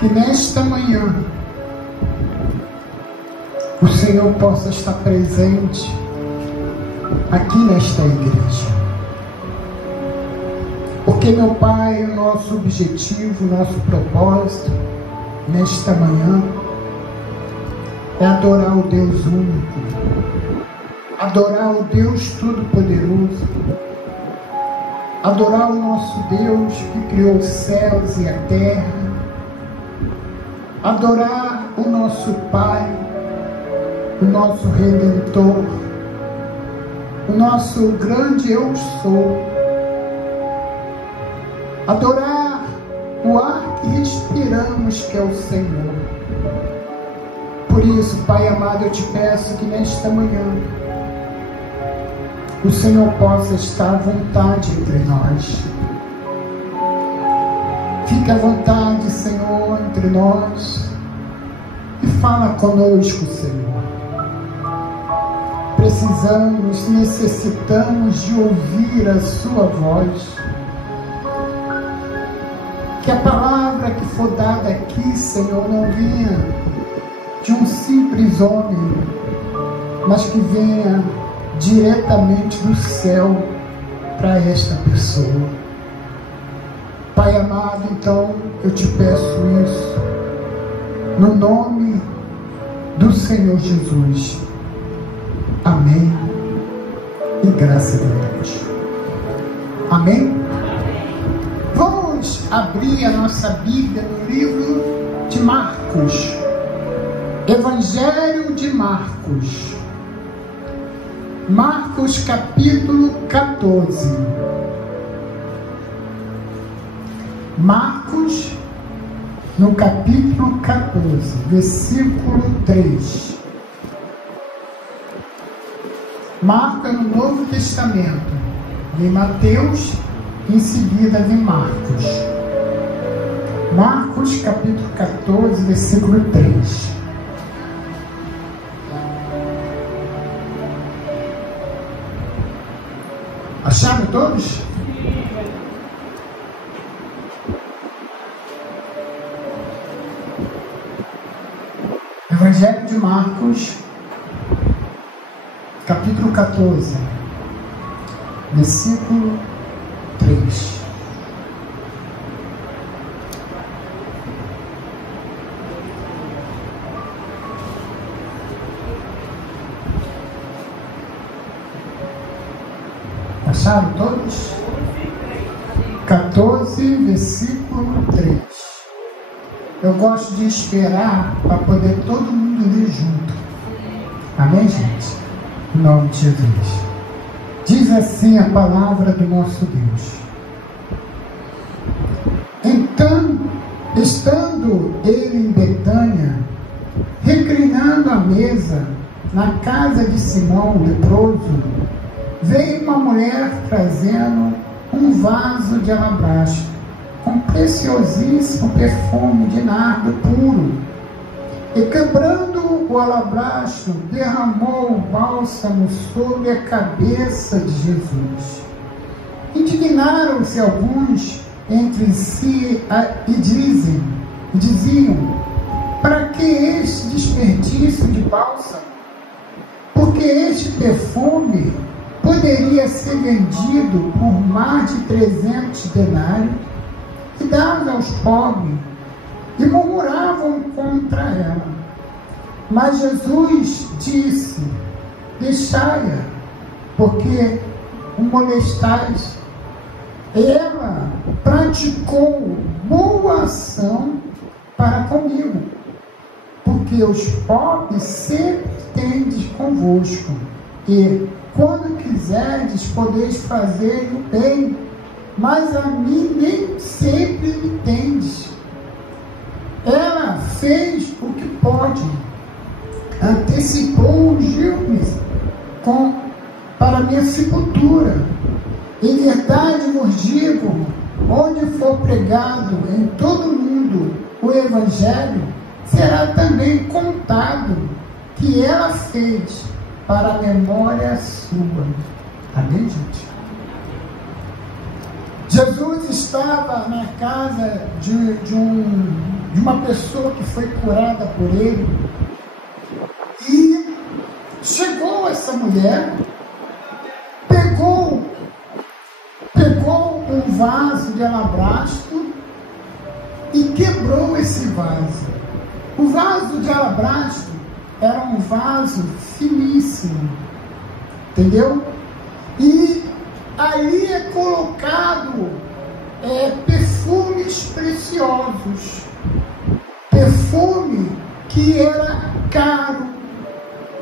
que nesta manhã o Senhor possa estar presente aqui nesta igreja. Porque, meu Pai, o nosso objetivo, o nosso propósito nesta manhã é adorar o Deus único, adorar o Deus Todo-Poderoso, adorar o nosso Deus que criou os céus e a terra, adorar o nosso Pai, o nosso Redentor, o nosso grande Eu Sou, adorar o ar que respiramos, que é o Senhor. Por isso, Pai amado, eu te peço que nesta manhã o Senhor possa estar à vontade entre nós. Fique à vontade, Senhor, entre nós e fala conosco, Senhor. Precisamos, necessitamos de ouvir a sua voz. Que a palavra que for dada aqui, Senhor, não venha de um simples homem, mas que venha diretamente do céu para esta pessoa. Pai amado, então eu te peço isso no nome do Senhor Jesus. Amém e graças a Deus. Amém? Vamos abrir a nossa Bíblia no livro de Marcos, Evangelho de Marcos, Marcos capítulo 14. Marcos, no capítulo 14, versículo 3. Marcos é no Novo Testamento, vem Mateus, em seguida vem Marcos. Marcos capítulo 14, versículo 3. Acharam todos? Evangelho de Marcos, capítulo 14, versículo 3. Acharam todos? 14, versículo 3. Eu gosto de esperar para poder todo mundo ler junto. Amém, gente? Em nome de Jesus. Diz assim a palavra do nosso Deus. Então, estando ele em Betânia, reclinando à mesa, na casa de Simão, o leproso, veio uma mulher trazendo um vaso de alabastro, com preciosíssimo perfume de nardo puro, e quebrando o alabastro, derramou o bálsamo sobre a cabeça de Jesus. Indignaram-se alguns entre si e diziam: para que este desperdício de bálsamo? Porque este perfume poderia ser vendido por mais de 300 denários e dado aos pobres, e murmuravam contra ela. Mas Jesus disse: deixai-a, porque o molestais. Ela praticou boa ação para comigo, porque os pobres sempre tendes convosco, e quando quiserdes podeis fazer o bem, mas a mim nem sempre me tendes. Ela fez o que pode, antecipou os dias para minha sepultura. Em verdade vos digo, onde for pregado em todo o mundo o Evangelho, será também contado que ela fez para a memória sua. Amém, gente? Jesus estava na casa de um de uma pessoa que foi curada por ele. E chegou essa mulher, pegou um vaso de alabastro e quebrou esse vaso. O vaso de alabastro era um vaso finíssimo, entendeu? E ali é colocado perfumes preciosos, perfume que era caro.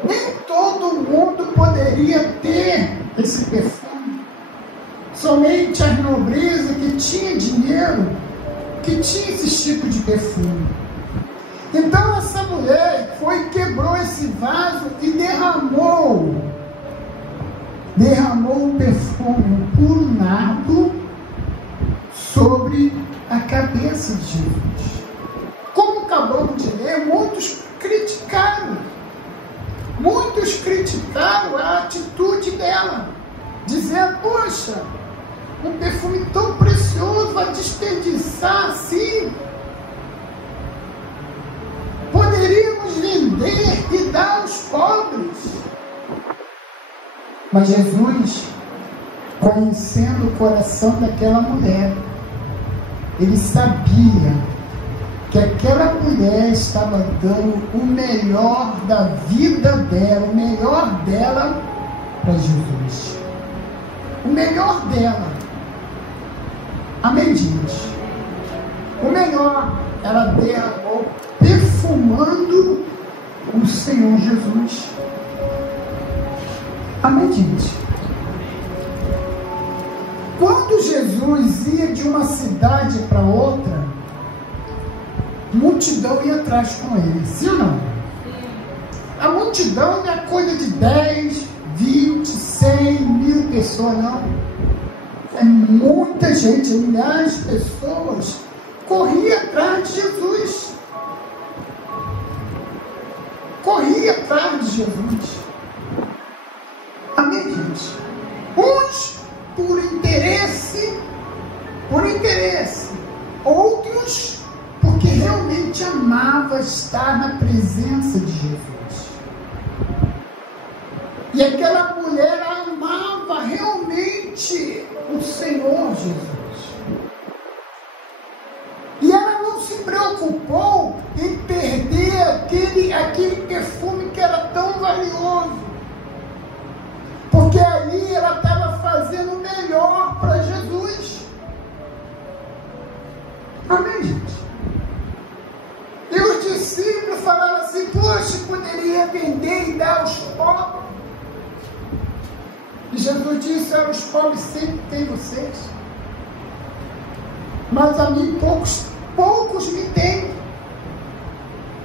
Nem todo mundo poderia ter esse perfume. Somente a nobreza que tinha dinheiro, que tinha esse tipo de perfume. Então essa mulher foi e quebrou esse vaso e derramou o perfume, o puro nardo, sobre a cabeça de Jesus. Como acabamos de ler, muitos criticaram a atitude dela, dizendo: poxa, um perfume tão precioso, vai desperdiçar assim? Poderíamos vender e dar aos pobres. Mas Jesus, conhecendo o coração daquela mulher, ele sabia que aquela mulher estava dando o melhor da vida dela, o melhor dela para Jesus. O melhor dela. Amém, gente? O melhor ela derramou, perfumando o Senhor Jesus. Amém, gente? Quando Jesus ia de uma cidade para outra, multidão ia atrás com ele, sim ou não? A multidão não é coisa de 10, 20, 100, 1000 pessoas, não. É muita gente, milhares de pessoas corria atrás de Jesus. Corria atrás de Jesus. Amém, gente? Uns por interesse, outros porque realmente amava estar na presença de Jesus. E aquela mulher amava realmente o Senhor Jesus. E ela não se preocupou em perder aquele perfume que era tão valioso. Porque ali ela estava fazendo o melhor para Jesus. Amém, gente? E os discípulos falaram assim: poxa, poderia vender e dar aos pobres. E Jesus disse: os pobres sempre têm vocês, mas a mim poucos me têm.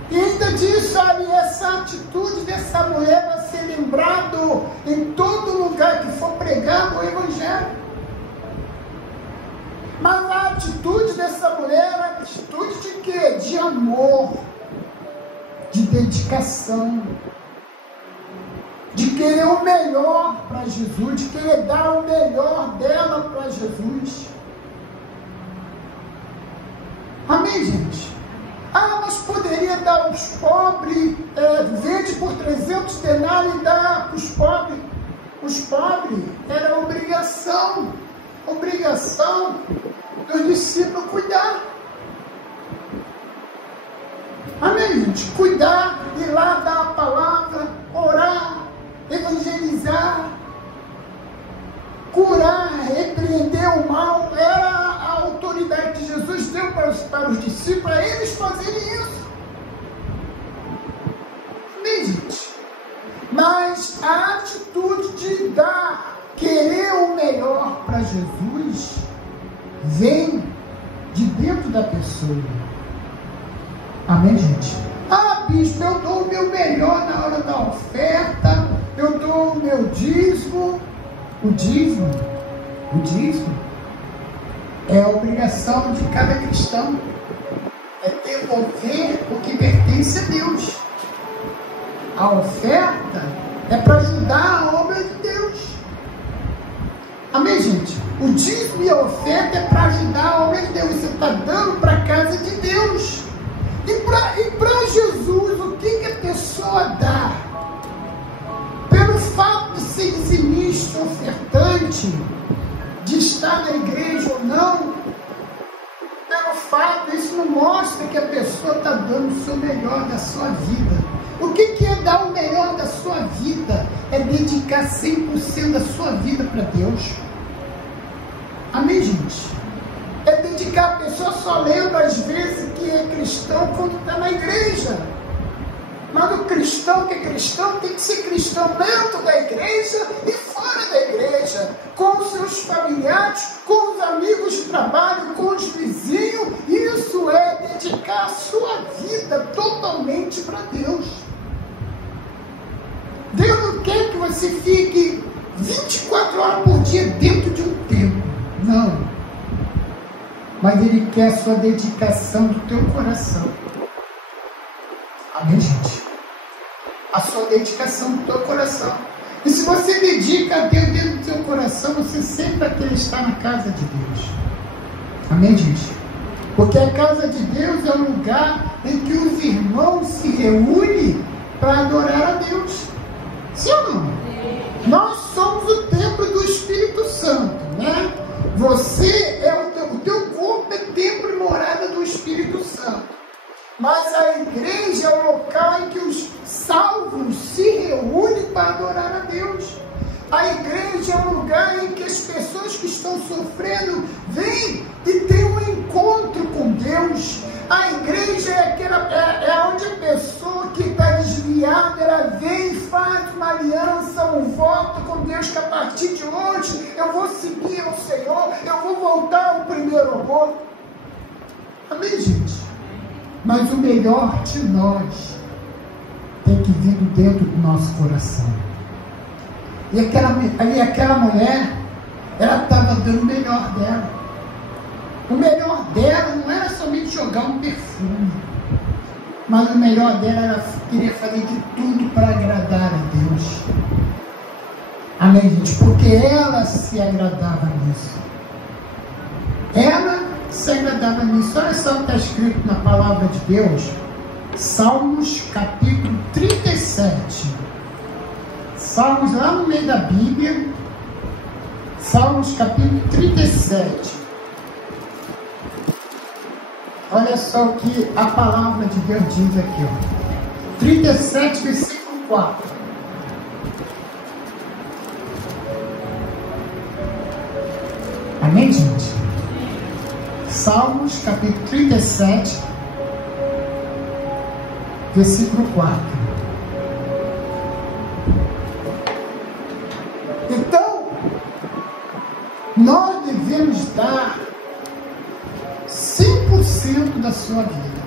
E ainda disse: olha, essa atitude dessa mulher vai ser lembrado em todo lugar que for pregado o Evangelho. Mas a atitude dessa mulher era a atitude de quê? De amor, de dedicação, de querer o melhor para Jesus, de querer dar o melhor dela para Jesus. Amém, gente? Mas poderia dar aos pobres, vende por 300 denários e dá para os pobres. Os pobres era obrigação dos discípulos cuidar. Amém, gente? Cuidar, ir lá dar a palavra, orar, evangelizar, curar, repreender o mal. Era a autoridade que Jesus deu para os discípulos, para eles fazerem isso. Amém, gente? Mas a atitude de dar, querer o melhor para Jesus, vem de dentro da pessoa. Amém, gente? Bispo, eu dou o meu melhor na hora da oferta, eu dou o meu dízimo. O dízimo é a obrigação de cada cristão, é devolver o que pertence a Deus. A oferta é para ajudar a obra de Deus. Amém, gente? O dízimo e a oferta é para ajudar a obra de Deus. Você está dando para a casa de Deus. dizimista, ofertante, de estar na igreja ou não, pelo fato, isso não mostra que a pessoa está dando o seu melhor da sua vida. O que é dar o melhor da sua vida? É dedicar 100% da sua vida para Deus. Amém, gente? É dedicar. A pessoa só lembra às vezes que é cristão quando está na igreja. Mas o cristão que é cristão tem que ser cristão dentro da igreja e fora da igreja, com os seus familiares, com os amigos de trabalho, com os vizinhos. Isso é dedicar a sua vida totalmente para Deus. Deus não quer que você fique 24 horas por dia dentro de um templo. Não. Mas Ele quer a sua dedicação do teu coração. Amém, gente? A sua dedicação do teu coração. E se você dedica a Deus dentro do teu coração, você sempre vai querer estar na casa de Deus. Amém, gente? Porque a casa de Deus é um lugar em que os irmãos se reúnem para adorar a Deus. Sim ou não? Nós somos o templo do Espírito Santo, né? Você é o teu corpo é templo e morada do Espírito Santo. Mas a igreja é o local em que os salvos se reúnem para adorar a Deus. A igreja é um lugar em que as pessoas que estão sofrendo vêm e têm um encontro com Deus. A igreja é onde a pessoa que está desviada, ela vem e faz uma aliança, um voto com Deus, que a partir de hoje eu vou seguir o Senhor, eu vou voltar ao primeiro amor. Amém, gente? Mas o melhor de nós tem que vir dentro do nosso coração. E aquela mulher, ela estava dando o melhor dela. O melhor dela não era somente jogar um perfume, mas o melhor dela era querer fazer de tudo para agradar a Deus. Amém, gente? Porque ela se agradava nisso. Ela se agradava nisso. Olha só o que está escrito na palavra de Deus. Salmos capítulo 37. Salmos lá no meio da Bíblia. Salmos capítulo 37. Olha só o que a palavra de Deus diz aqui, ó. 37, versículo 4. Amém, gente? Salmos, capítulo 37, versículo 4. Então, nós devemos dar 100% da sua vida.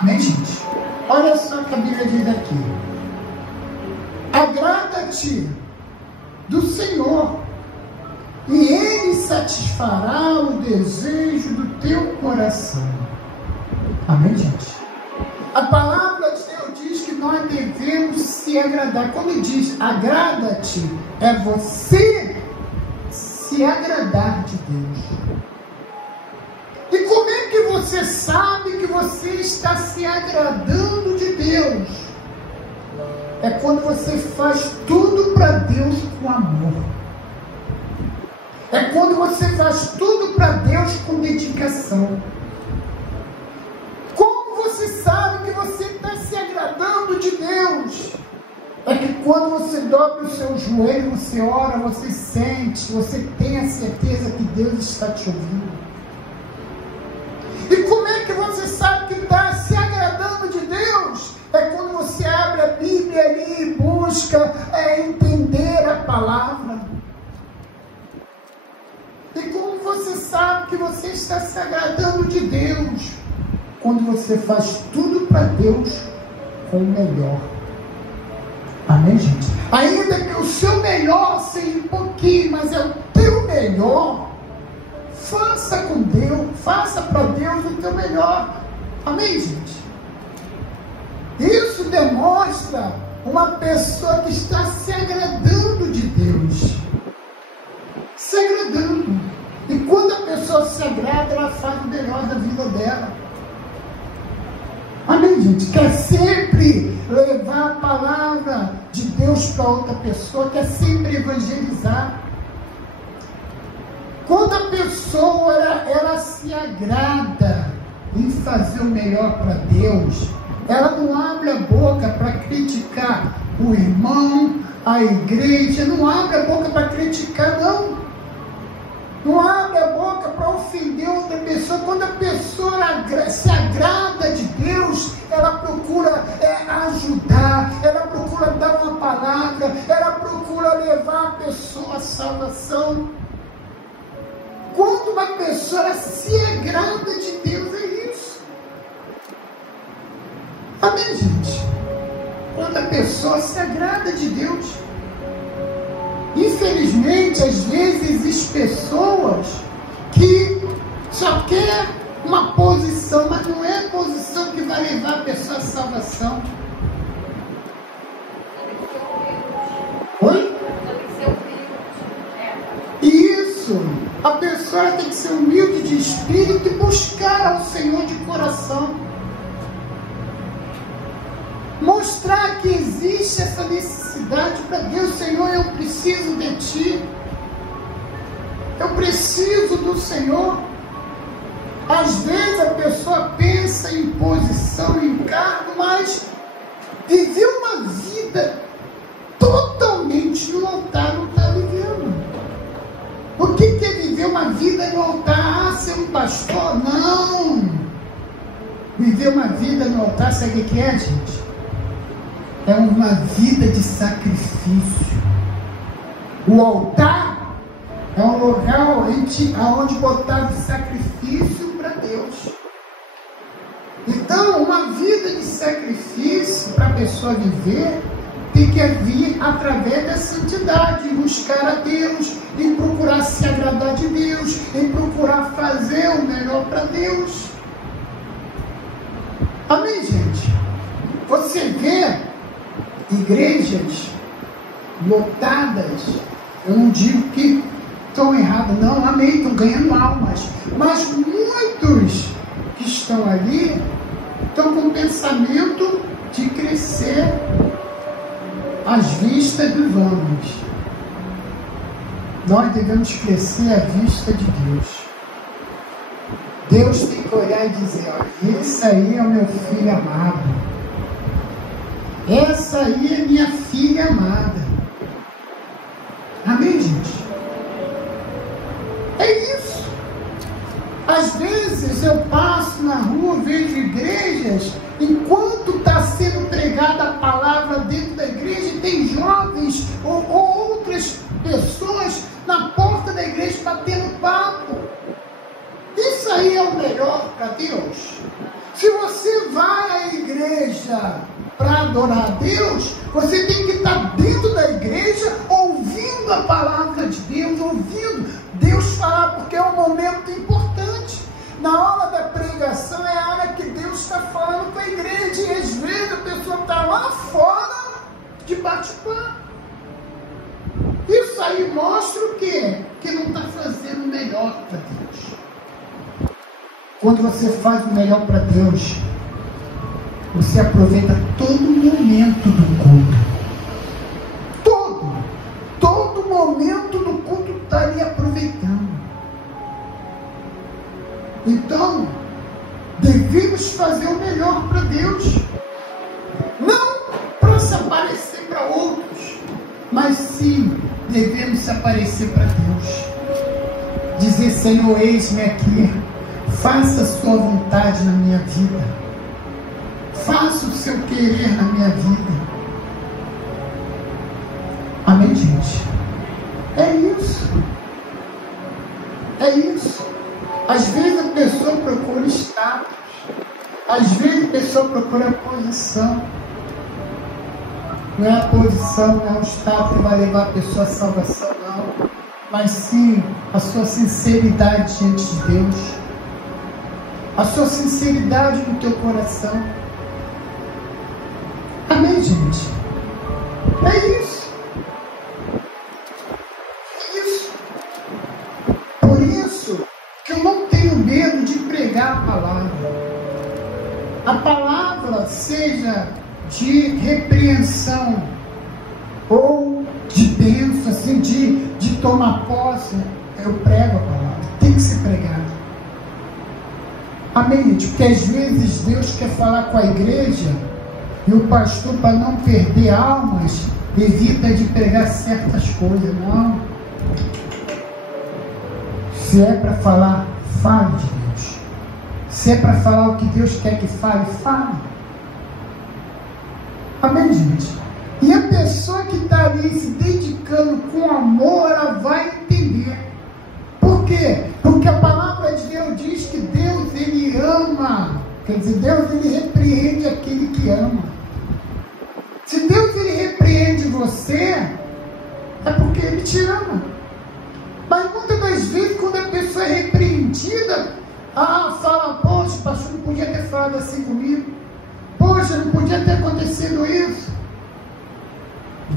Amém, gente? Olha só o que a Bíblia diz aqui. Agrada-te do Senhor, e Ele satisfará o desejo do teu coração. Amém, gente? A palavra de Deus diz que nós devemos se agradar. Quando Ele diz agrada-te, é você se agradar de Deus. E como é que você sabe que você está se agradando de Deus? É quando você faz tudo para Deus com amor. É quando você faz tudo para Deus com dedicação. Como você sabe que você está se agradando de Deus? É que quando você dobra o seu joelho, você ora, você sente, você tem a certeza que Deus está te ouvindo. E como é que você sabe que está se agradando de Deus? É quando você abre a Bíblia ali e busca entender a palavra. E como você sabe que você está se agradando de Deus? Quando você faz tudo para Deus com o melhor. Amém, gente? Ainda que o seu melhor seja um pouquinho, mas é o teu melhor. Faça com Deus, faça para Deus o teu melhor. Amém, gente? Isso demonstra uma pessoa que está se agradando de Deus. Se agradando. E quando a pessoa se agrada, ela faz o melhor da vida dela. Amém, gente? Quer sempre levar a palavra de Deus para outra pessoa, quer sempre evangelizar. Quando a pessoa ela se agrada em fazer o melhor para Deus, ela não abre a boca para criticar o irmão, a igreja, não abre a boca para criticar, não. Não abre a boca para ofender outra pessoa. Quando a pessoa se agrada de Deus, ela procura ajudar, ela procura dar uma palavra, ela procura levar a pessoa à salvação. Quando uma pessoa se agrada de Deus, é isso. Amém, gente? Quando a pessoa se agrada de Deus. Infelizmente, às vezes existem pessoas que só querem uma posição, mas não é a posição que vai levar a pessoa à salvação. Oi? Isso! A pessoa tem que ser humilde de espírito e buscar ao Senhor de coração. Mostrar que existe essa necessidade para Deus. Senhor, eu preciso de Ti. Eu preciso do Senhor. Às vezes a pessoa pensa em posição, em cargo, mas viver uma vida totalmente no altar não está vivendo. O que é viver uma vida no altar? Ah, ser um pastor? Não! Viver uma vida no altar, sabe o que é, gente? É uma vida de sacrifício. O altar é um lugar onde botava sacrifício para Deus. Então, uma vida de sacrifício para a pessoa viver tem que vir através da santidade, em buscar a Deus, em procurar se agradar de Deus, em procurar fazer o melhor para Deus. Amém, gente? Você vê igrejas lotadas, eu não digo que estão erradas, não, amém, estão ganhando almas, mas muitos que estão ali estão com o pensamento de crescer às vistas dos homens. Nós devemos crescer à vista de Deus. Deus tem que olhar e dizer, olha, esse aí é o meu filho amado. Essa aí é minha filha amada. Amém, gente? É isso. Às vezes eu passo na rua, vejo igrejas, enquanto está sendo pregada a palavra dentro da igreja, tem jovens ou outras pessoas na porta da igreja batendo papo. Isso aí é o melhor para Deus. Se você vai à igreja para adorar a Deus, você tem que estar dentro da igreja, ouvindo a palavra de Deus, ouvindo Deus falar, porque é um momento importante. Na hora da pregação é a hora que Deus está falando com a igreja, e às vezes a pessoa está lá fora de bate-papo. Isso aí mostra o quê? Que não está fazendo o melhor para Deus. Quando você faz o melhor para Deus, você aproveita todo momento do culto. Todo momento do culto está ali aproveitando. Então, devemos fazer o melhor para Deus. Não para se aparecer para outros, mas sim devemos se aparecer para Deus. Dizer, Senhor, eis-me aqui. Faça a sua vontade na minha vida. Faça o seu querer na minha vida. Amém, gente? É isso. É isso. Às vezes a pessoa procura status. Às vezes a pessoa procura posição. Não é a posição, não é o status que vai levar a pessoa à salvação, não. Mas sim a sua sinceridade diante de Deus. A sua sinceridade no teu coração. Amém, gente? É isso. É isso. Por isso que eu não tenho medo de pregar a palavra. A palavra seja de repreensão, ou de bênção, assim, de tomar posse, eu prego a palavra. Tem que ser pregado. Amém, gente? Porque às vezes Deus quer falar com a igreja e o pastor, para não perder almas, evita de pregar certas coisas. Não. Se é para falar, fale de Deus. Se é para falar o que Deus quer que fale, fale. Amém, gente? E a pessoa que está ali se dedicando com amor, ela vai entender. Por quê? Porque a palavra de Deus diz que Deus, Ele ama. Quer dizer, Deus, Ele repreende aquele que ama. Se Deus, Ele repreende você, é porque Ele te ama. Mas muitas das vezes, quando a pessoa é repreendida, fala, poxa, pastor, não podia ter falado assim comigo. Poxa, não podia ter acontecido isso.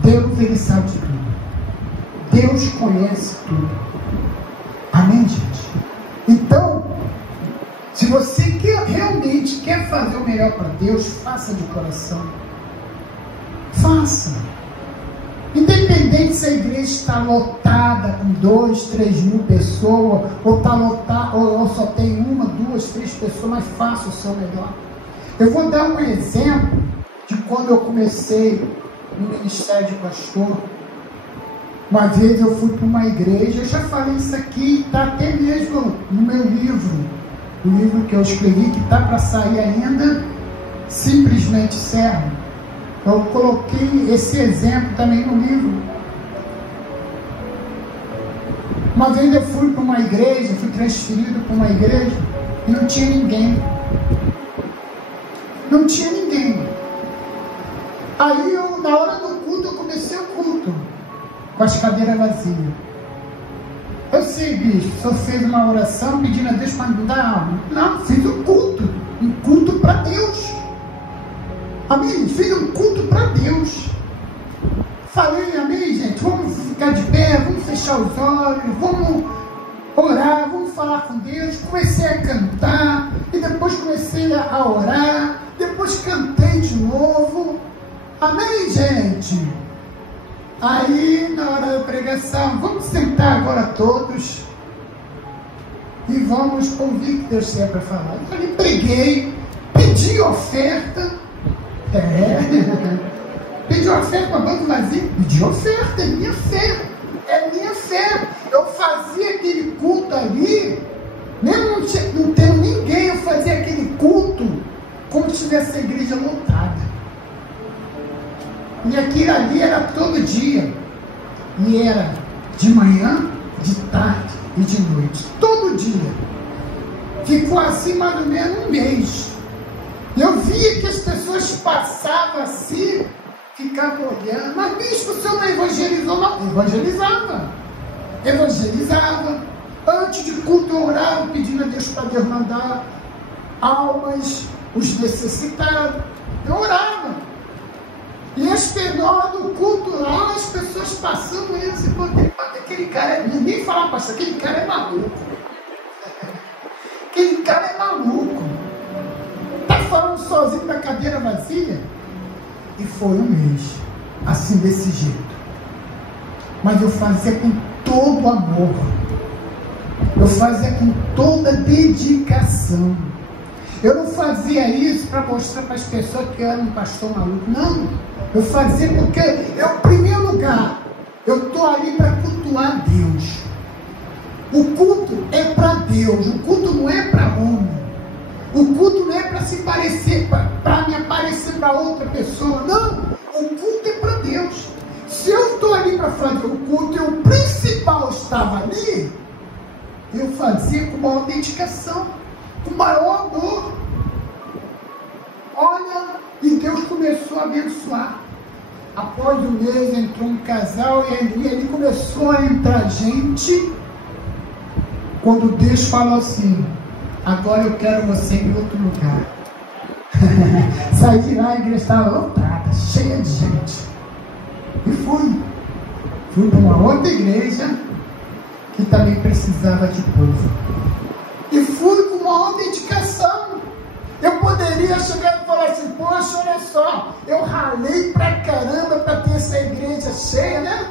Deus, Ele sabe de tudo. Deus conhece tudo. Amém, gente? Então, se você realmente quer fazer o melhor para Deus, faça de coração. Faça. Independente se a igreja está lotada com 2, 3 mil pessoas, ou está lotada, ou só tem 1, 2, 3 pessoas, mas faça o seu melhor. Eu vou dar um exemplo de quando eu comecei no ministério de pastor. Uma vez eu fui para uma igreja, eu já falei isso aqui, está até mesmo no meu livro, o livro que eu escrevi, que está para sair ainda, Simplesmente Servo. Eu coloquei esse exemplo também no livro. Uma vez eu fui para uma igreja, fui transferido para uma igreja, e não tinha ninguém. Não tinha ninguém. Aí na hora do culto, eu comecei o culto com as cadeiras vazias. Eu sei, bicho, só fez uma oração pedindo a Deus para me dar alma. Não, fiz um culto para Deus. Amém? Fiz um culto para Deus. Falei, amém, gente? Vamos ficar de pé, vamos fechar os olhos, vamos orar, vamos falar com Deus. Comecei a cantar, e depois comecei a orar, depois cantei de novo. Amém, gente? Aí, na hora da pregação, vamos sentar agora todos e vamos ouvir o que Deus tem para falar. Eu falei, preguei, pedi oferta. Pedi oferta para banco vazio. Pedi oferta, é minha fé. É minha fé. Eu fazia aquele culto ali, mesmo não tendo ninguém, eu fazia aquele culto como se tivesse a igreja lotada. E aquilo ali era todo dia. E era de manhã, de tarde e de noite. Todo dia. Ficou assim mais ou menos um mês. Eu via que as pessoas passavam assim, ficavam olhando. Mas bispo, o senhor não evangelizou? Não, evangelizava. Evangelizava. Antes de culto eu orava, pedindo a Deus para Deus mandar almas, os necessitados. Eu orava. E as penal do culto lá, as pessoas passando e assim, aquele cara, ninguém fala, pastor, aquele cara é maluco. Aquele cara é maluco. Está falando sozinho na cadeira vazia? E foi um mês, assim, desse jeito. Mas eu fazia com todo amor. Eu fazia com toda dedicação. Eu não fazia isso para mostrar para as pessoas que eu era um pastor maluco. Não. Eu fazia porque, em primeiro lugar, eu estou ali para cultuar Deus. O culto é para Deus. O culto não é para homem. O culto não é para se parecer, para me aparecer para outra pessoa. Não. O culto é para Deus. Se eu estou ali para fazer o culto e o principal estava ali, eu fazia com maior dedicação, com maior amor. Olha, e Deus começou a abençoar. Após um mês entrou um casal e ali começou a entrar gente. Quando Deus falou assim, agora eu quero você em outro lugar. Saí de lá, a igreja estava lotada, cheia de gente. E fui para uma outra igreja que também precisava de povo. E fui com maior dedicação. Eu poderia chegar e falar assim, poxa, olha só, eu ralei pra caramba para ter essa igreja cheia, né?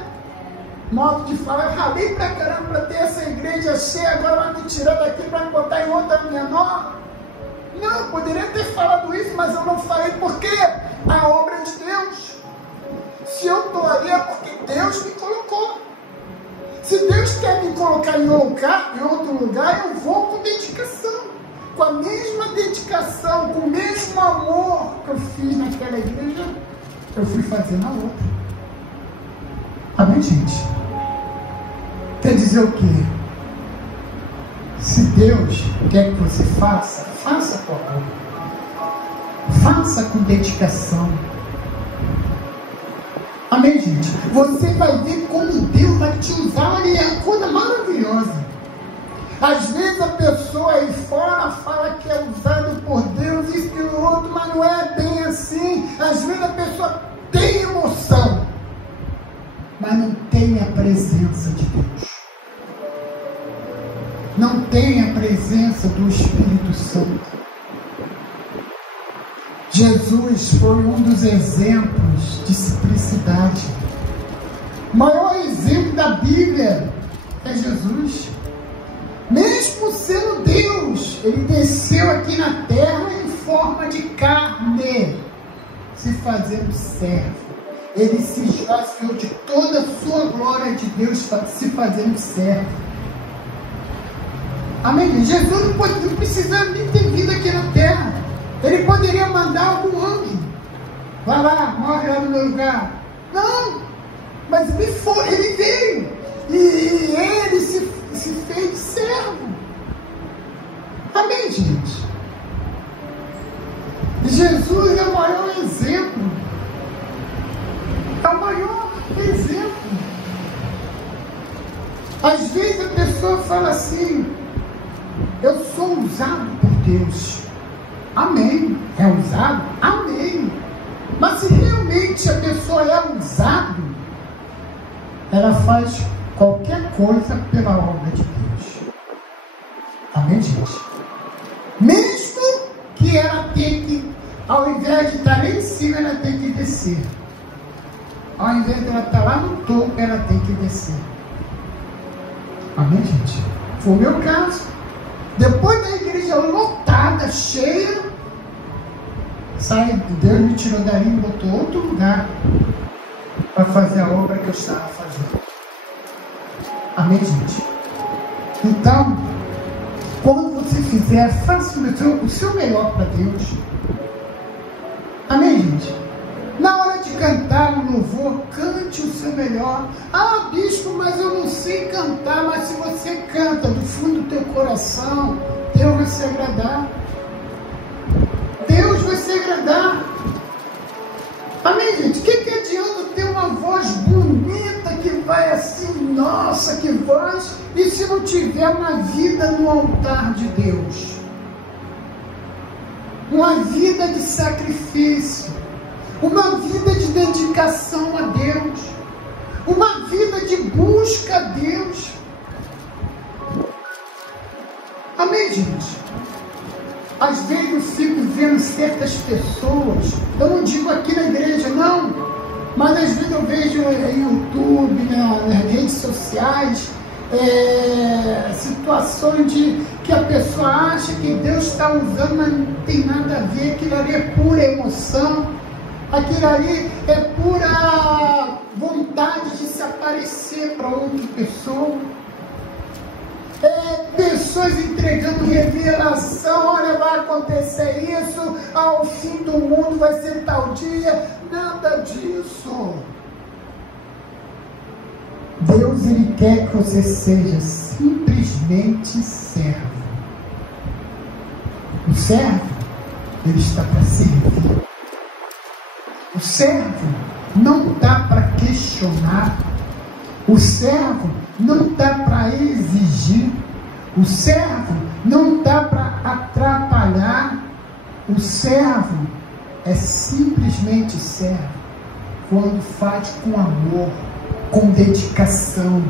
Modo de falar, eu ralei pra caramba para ter essa igreja cheia, agora vai me tirar daqui para me botar em outra menor. Não, eu poderia ter falado isso, mas eu não falei porque a obra é de Deus. Se eu estou ali é porque Deus me colocou. Se Deus quer me colocar em outro lugar, eu vou com dedicação. Com a mesma dedicação, com o mesmo amor que eu fiz naquela igreja, eu fui fazer na outra. Amém, gente? Quer dizer o quê? Se Deus quer que você faça, faça com amor. Faça com dedicação. Amém, gente? Você vai ver como Deus vai te usar. Olha, é uma coisa maravilhosa. Às vezes a pessoa aí fora fala que é usado por Deus, isso e o outro, mas não é bem assim. Às vezes a pessoa tem emoção, mas não tem a presença de Deus. Não tem a presença do Espírito Santo. Jesus foi um dos exemplos de simplicidade. O maior exemplo da Bíblia é Jesus. Mesmo sendo Deus, ele desceu aqui na terra em forma de carne, se fazendo servo. Ele se esvaziou de toda a sua glória de Deus, se fazendo servo. Amém? Jesus não precisava nem ter vindo aqui na terra. Ele poderia mandar algum anjo. Vai lá, morre lá no meu lugar. Não, mas ele veio. E ele se fez servo. Amém, gente? Jesus é o maior exemplo. É o maior exemplo. Às vezes a pessoa fala assim, eu sou usado por Deus. Amém. É usado? Amém. Mas se realmente a pessoa é usada, ela faz qualquer coisa pela obra de Deus. Amém, gente? Mesmo que ela tenha que, ao invés de estar lá em cima, ela tem que descer. Ao invés de ela estar lá no topo, ela tem que descer. Amém, gente? Foi o meu caso. Depois da igreja lotada, cheia, Deus me tirou dali e me botou outro lugar para fazer a obra que eu estava fazendo. Amém, gente? Então, quando você fizer, faça o seu melhor para Deus. Amém, gente? Na hora de cantar o louvor, cante o seu melhor. Ah, bispo, mas eu não sei cantar. Mas se você canta do fundo do teu coração, Deus vai se agradar. Deus vai se agradar. Amém, gente? O que adianta ter uma voz bonita que vai assim, nossa, que voz, e se não tiver uma vida no altar de Deus? Uma vida de sacrifício, uma vida de dedicação a Deus, uma vida de busca a Deus. Amém, gente? Às vezes eu fico vendo certas pessoas, eu não digo aqui na igreja, não, mas às vezes eu vejo no YouTube, nas redes sociais, situações de que a pessoa acha que Deus está usando, mas não tem nada a ver. Aquilo ali é pura emoção, aquilo ali é pura vontade de se aparecer para outra pessoa. Pessoas entregando revelação, olha, vai acontecer isso, ao fim do mundo vai ser tal dia. Nada disso. Deus, Ele quer que você seja simplesmente servo. O servo, ele está para servir. O servo não dá para questionar. O servo não dá para exigir. O servo não dá para atrapalhar. O servo é simplesmente servo quando faz com amor, com dedicação,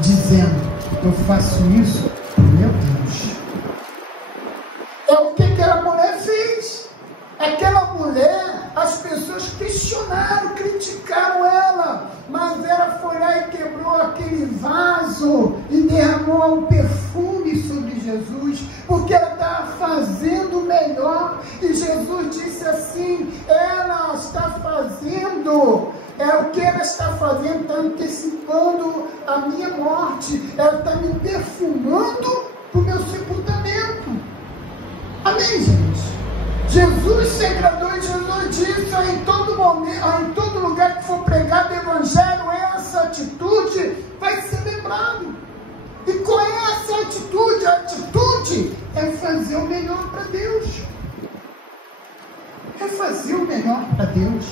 dizendo, eu faço isso para o meu Deus. É o que aquela mulher fez. Aquela mulher, as pessoas questionaram, criticaram ela, mas ela foi lá e quebrou aquele vaso e derramou um perfume sobre Jesus, porque ela estava fazendo o melhor. E Jesus disse assim: ela está fazendo, o que ela está fazendo, está antecipando a minha morte, ela está me perfumando para o meu sepultamento. Amém, gente? Jesus se agradou e Jesus disse: em todo momento, em todo lugar que for pregado o Evangelho, essa atitude vai ser lembrada. E qual é essa atitude? A atitude é fazer o melhor para Deus. É fazer o melhor para Deus.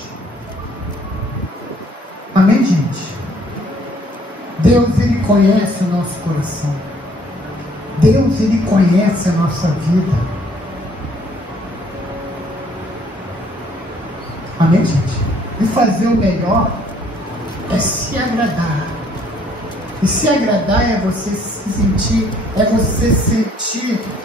Amém, gente? Deus, Ele conhece o nosso coração. Deus, Ele conhece a nossa vida. Amém, gente? E fazer o melhor é se agradar. E se agradar é você sentir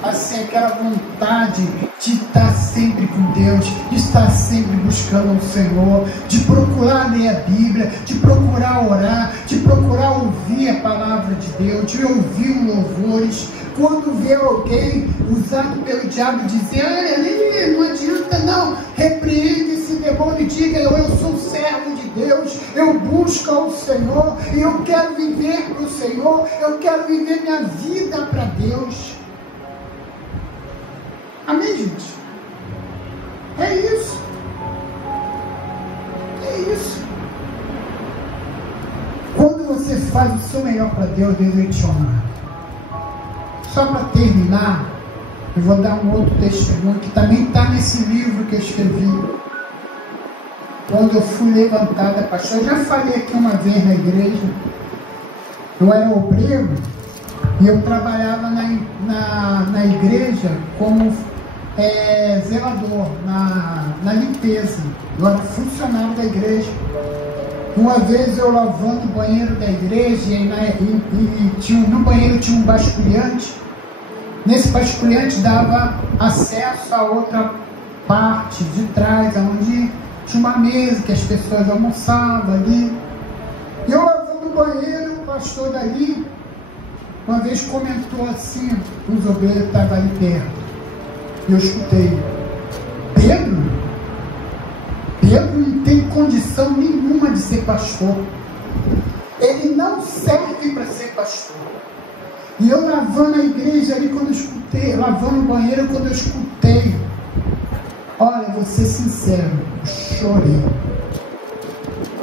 assim, aquela vontade de estar sempre com Deus, de estar sempre buscando o Senhor, de procurar ler a Bíblia, de procurar orar, de procurar ouvir a palavra de Deus, de ouvir louvores. Quando vê alguém usado pelo diabo dizer: olha, não adianta não, repreende esse demônio e diga: eu sou servo de Deus, eu busco ao Senhor, e eu quero viver para o Senhor, eu quero viver minha vida para Deus. Amém, gente? É isso. É isso. Quando você faz o seu melhor para Deus, Deus vai te honrar. Só para terminar, eu vou dar um outro testemunho que também está nesse livro que eu escrevi. Quando eu fui levantada, pastor, eu já falei aqui uma vez na igreja, eu era obreiro e eu trabalhava na igreja como zelador, na limpeza. Eu era funcionário da igreja. Uma vez eu lavando o banheiro da igreja e no banheiro tinha um basculhante. Nesse basculhante dava acesso a outra parte de trás, onde tinha uma mesa que as pessoas almoçavam ali. E eu lavando o banheiro, o pastor dali uma vez comentou assim, os obreiros estavam ali perto. E eu escutei: Pedro não tem condição nenhuma de ser pastor. Ele não serve para ser pastor. E eu lavando a igreja ali, quando eu escutei, lavando o banheiro, quando eu escutei, olha, vou ser sincero, chorei.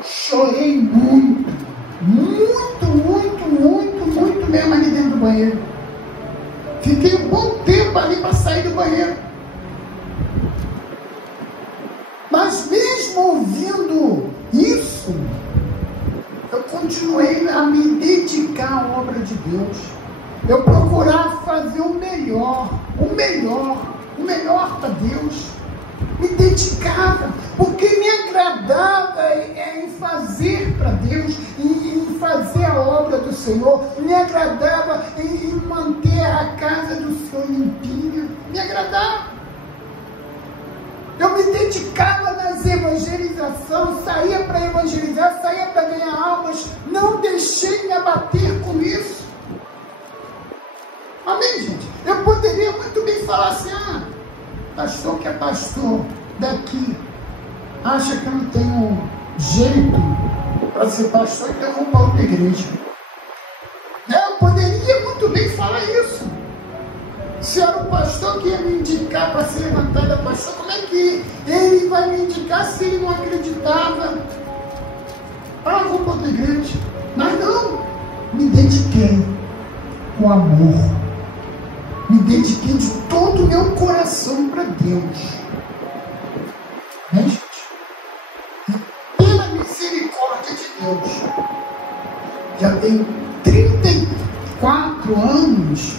Chorei muito mesmo ali dentro do banheiro. Fiquei um bom tempo ali para sair do banheiro. Mas mesmo ouvindo isso, eu continuei a me dedicar à obra de Deus. Eu procurava fazer o melhor para Deus. Me dedicava, porque me agradava em fazer para Deus, em fazer a obra do Senhor. Me agradava em manter a casa do Senhor limpinha. Me agradava. Eu me dedicava nas evangelizações, saía para evangelizar, saía para ganhar almas, não deixei me abater com isso. Amém, gente? Eu poderia muito bem falar assim: pastor que é pastor daqui, acha que eu não tenho jeito para ser pastor, então eu vou para outra igreja. Eu poderia muito bem falar isso. Se era o pastor que ia me indicar para ser levantado a pastor, como é que ele vai me indicar se ele não acreditava? Eu vou para outra igreja. Mas não, me dediquei com amor. Me dediquei de todo o meu coração para Deus. Né, gente? E pela misericórdia de Deus, já tenho 34 anos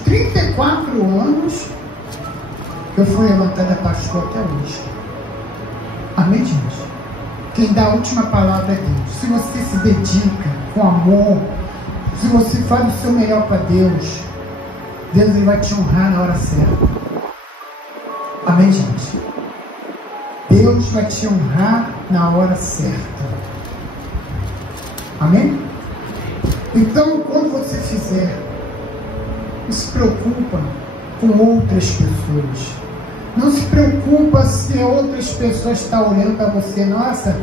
que eu fui levantada a pastor até hoje. Amém, gente? Quem dá a última palavra é Deus. Se você se dedica com amor, se você faz o seu melhor para Deus, Deus, Ele vai te honrar na hora certa. Amém, gente? Deus vai te honrar na hora certa. Amém? Então, quando você fizer, não se preocupa com outras pessoas. Não se preocupa se outras pessoas estão olhando para você. Nossa,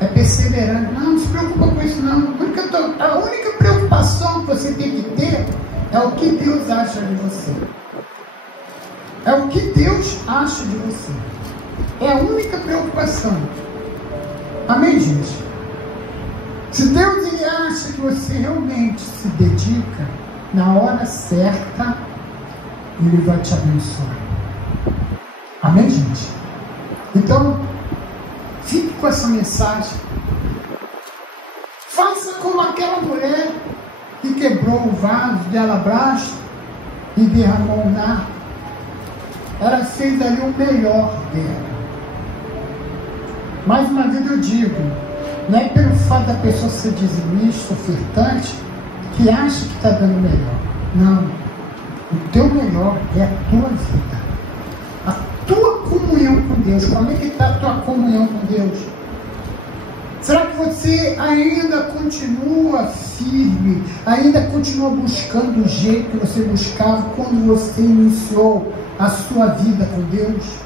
é perseverante. Não se preocupa com isso não. A única preocupação que você tem que ter é o que Deus acha de você. É o que Deus acha de você. É a única preocupação. Amém, gente? Se Deus ele acha que você realmente se dedica, na hora certa, Ele vai te abençoar. Amém, gente? Então, fique com essa mensagem. Faça como aquela mulher que quebrou o vaso de alabastro e derramou o nardo. Ela fez ali o melhor dela. Mais uma vez eu digo, não é pelo fato da pessoa ser dizimista, ofertante, que acha que está dando melhor. Não. O teu melhor é a tua vida. A tua comunhão com Deus. Como é que está a tua comunhão com Deus? Será que você ainda continua firme? Ainda continua buscando o jeito que você buscava quando você iniciou a sua vida com Deus?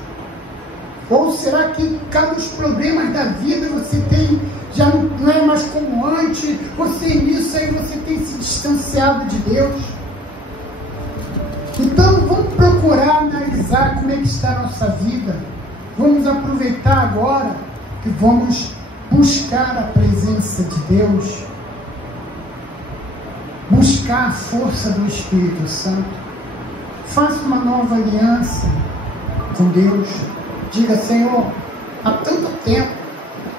Ou será que cada os problemas da vida você tem, já não é mais como antes, você nisso aí você tem se distanciado de Deus? Então vamos procurar analisar como é que está a nossa vida. Vamos aproveitar agora que vamos buscar a presença de Deus, buscar a força do Espírito Santo. Faça uma nova aliança com Deus. Diga: Senhor, há tanto tempo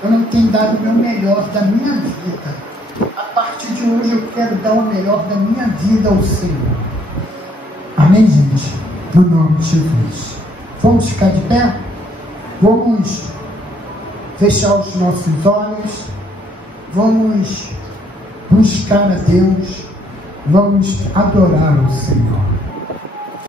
eu não tenho dado o meu melhor da minha vida. A partir de hoje eu quero dar o melhor da minha vida ao Senhor. Amém, gente? No nome de Jesus. Vamos ficar de pé? Vamos fechar os nossos olhos. Vamos buscar a Deus. Vamos adorar o Senhor.